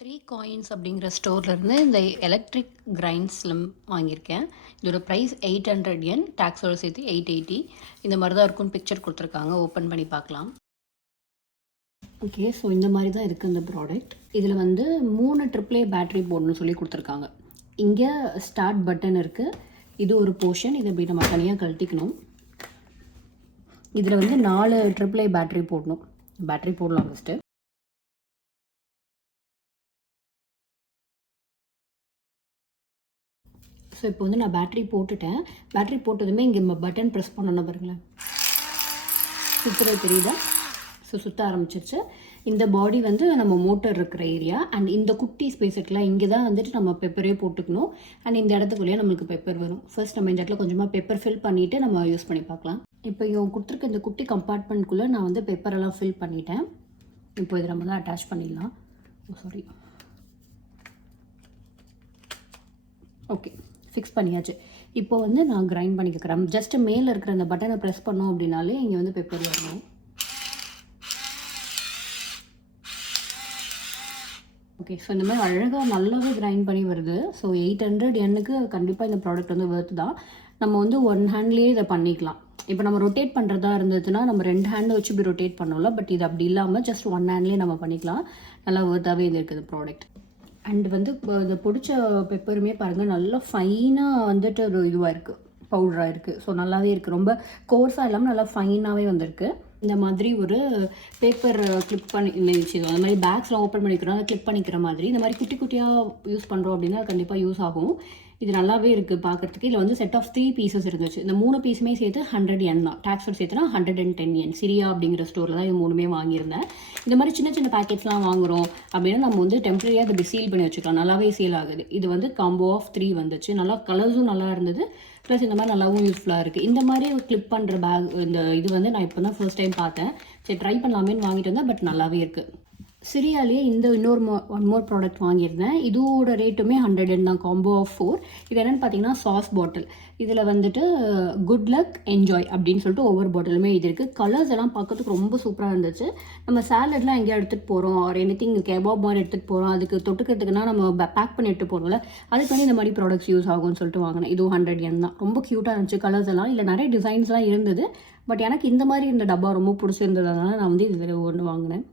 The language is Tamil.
த்ரீ காயின்ஸ் அப்படிங்கிற ஸ்டோர்லேருந்து இந்த எலக்ட்ரிக் கிரைண்ட்ஸில் வாங்கியிருக்கேன். இதோட ப்ரைஸ் 800 yen, டேக்ஸோட சேர்த்து 880. இந்த மாதிரி தான் இருக்கும்னு பிக்சர் கொடுத்துருக்காங்க. ஓப்பன் பண்ணி பார்க்கலாம். ஓகே, ஸோ இந்த மாதிரி தான் இருக்குது இந்த ப்ராடக்ட். இதில் வந்து 3 AAA பேட்டரி போடணும்னு சொல்லி கொடுத்துருக்காங்க. இங்கே ஸ்டார்ட் பட்டன் இருக்குது. இது ஒரு போர்ஷன். இதை இப்படி நம்ம தனியாக கழட்டிக்கணும். இதில் வந்து 4 AAA பேட்டரி போடணும். பேட்டரி போடலாம் ஃபஸ்ட்டு. ஸோ இப்போ வந்து நான் பேட்டரி போட்டுட்டேன். பேட்டரி போட்டதுமே இங்கே பட்டன் ப்ரெஸ் பண்ணணும் பாருங்களேன். சுற்றுறது தெரியுதா? ஸோ சுற்ற ஆரம்பிச்சிருச்சு. இந்த பாடி வந்து நம்ம மோட்டர் இருக்கிற ஏரியா அண்ட் இந்த குட்டி ஸ்பேஸ் இருக்குல்ல, இங்கே தான் வந்துட்டு நம்ம பெப்பரே போட்டுக்கணும். அண்ட் இந்த இடத்துக்குள்ளேயே நம்மளுக்கு பெப்பர் வரும். ஃபர்ஸ்ட் நம்ம இந்த இடத்துல கொஞ்சமாக பெப்பர் ஃபில் பண்ணிவிட்டு நம்ம யூஸ் பண்ணி பார்க்கலாம். இப்போ இவங்க கொடுத்துருக்க இந்த குட்டி கம்பார்ட்மெண்ட்குள்ளே நான் வந்து பெப்பரெல்லாம் ஃபில் பண்ணிட்டேன். இப்போ இதை நம்ம தான் அட்டாச் பண்ணிடலாம். சாரி, ஓகே, ஃபிக்ஸ் பண்ணியாச்சு. இப்போ வந்து நான் கிரைண்ட் பண்ணிக்கிறேன். ஜஸ்ட் மேலே இருக்கிற அந்த பட்டனை ப்ரெஸ் பண்ணோம் அப்படின்னாலே இங்கே வந்து பெப்பர் வரணும். ஓகே, ஸோ இந்த மாதிரி அழகாக நல்லாவே கிரைண்ட் பண்ணி வருது. ஸோ 800 யென்னுக்கு கண்டிப்பாக இந்த ப்ராடக்ட் வந்து ஒர்த்து தான். நம்ம வந்து ஒன் ஹேண்ட்லேயே இதை பண்ணிக்கலாம். இப்போ நம்ம ரொட்டேட் பண்ணுறதா இருந்ததுன்னா நம்ம 2 ஹேண்டை வச்சு இப்படி ரொட்டேட் பண்ணோம்ல, பட் இது அப்படி இல்லாமல் ஜஸ்ட் ஒன் ஹேண்ட்லேயே நம்ம பண்ணிக்கலாம். நல்லா ஒர்த்தாகவே இது இருக்குது ப்ராடக்ட். அண்ட் வந்து இந்த பொடிச்ச பெப்பருமே பாருங்கள், நல்லா ஃபைனாக வந்துட்டு ஒரு இதுவாக இருக்குது, பவுடராக இருக்குது. ஸோ நல்லாவே இருக்குது. ரொம்ப கோர்ஸாக இல்லாமல் நல்லா ஃபைனாகவே வந்திருக்கு. இந்த மாதிரி ஒரு பேப்பர் கிளிப் பண்ணி வச்சுக்கோங்க. அந்த மாதிரி பேக்ஸ்லாம் ஓப்பன் பண்ணிக்கிறோம், அதை கிளிப் பண்ணிக்கிற மாதிரி. இந்த மாதிரி குட்டி குட்டியாக யூஸ் பண்ணுறோம் அப்படின்னா கண்டிப்பாக யூஸ் ஆகும். இது நல்லாவே இருக்குது பார்க்குறதுக்கு. இதில் வந்து செட் ஆஃப் 3 பீசஸ் இருந்துச்சு. இந்த 3 பீஸுமே சேர்த்து 100 yen தான். டேக்ஸோட சேர்த்துனா 110 yen. சிரியா அப்படிங்கிற ஸ்டோரில் தான் இது 3மே வாங்கியிருந்தேன். இந்த மாதிரி சின்ன சின்ன பேக்கெட்ஸ்லாம் வாங்குகிறோம் அப்படின்னா நம்ம வந்து டெம்பரரியாக அதை சீல் பண்ணி வச்சுக்கலாம். நல்லாவே சீல் ஆகுது. இது வந்து காம்போ ஆஃப் 3 வந்துச்சு. நல்லா கலர்ஸும் நல்லா இருந்தது. ப்ளஸ் இந்த மாதிரி நல்லாவும் யூஸ்ஃபுல்லாக இருக்குது. இந்த மாதிரி கிளிப் பண்ணுற பேக் இந்த இது வந்து நான் இப்போ தான் ஃபர்ஸ்ட் டைம் பார்த்தேன். சரி, ட்ரை பண்ணலாமேன்னு வாங்கிட்டு வந்தேன். பட் நல்லாவே இருக்குது. சிரியாலேயே இந்த இன்னொரு ஒன் மோர் ப்ராடக்ட் வாங்கியிருந்தேன். இதோட ரேட்டுமே 100 yen தான், காம்போ ஆஃப் 4. இது என்னென்னு பார்த்தீங்கன்னா சாஸ் பாட்டில். இதில் வந்துட்டு குட் லக் என்ஜாய் அப்படின்னு சொல்லிட்டு ஒவ்வொரு பாட்டிலுமே இது இருக்குது. கலர்ஸ் எல்லாம் பார்க்கறதுக்கு ரொம்ப சூப்பராக இருந்துச்சு. நம்ம சாலட்லாம் எங்கேயா எடுத்துகிட்டு போகிறோம், ஒரு எனிதிங் கெபாப் மாதிரி எடுத்துகிட்டு போகிறோம், அதுக்கு தொட்டுக்கிறதுக்குன்னா நம்ம பேக் பண்ணி எடுத்து போகிறோம்ல, அதுக்கு வந்து இந்த மாதிரி ப்ராடக்ட்ஸ் யூஸ் ஆகும்னு சொல்லிட்டு வாங்கினேன். இதுவும் 100 yen தான். ரொம்ப க்யூட்டாக இருந்துச்சு கலர்ஸ் எல்லாம். இல்லை நிறைய டிசைன்ஸ்லாம் இருந்தது. பட் எனக்கு இந்த மாதிரி இந்த டப்பா ரொம்ப பிடிச்சிருந்ததுனால நான் வந்து இதில் ஒன்று வாங்கினேன்.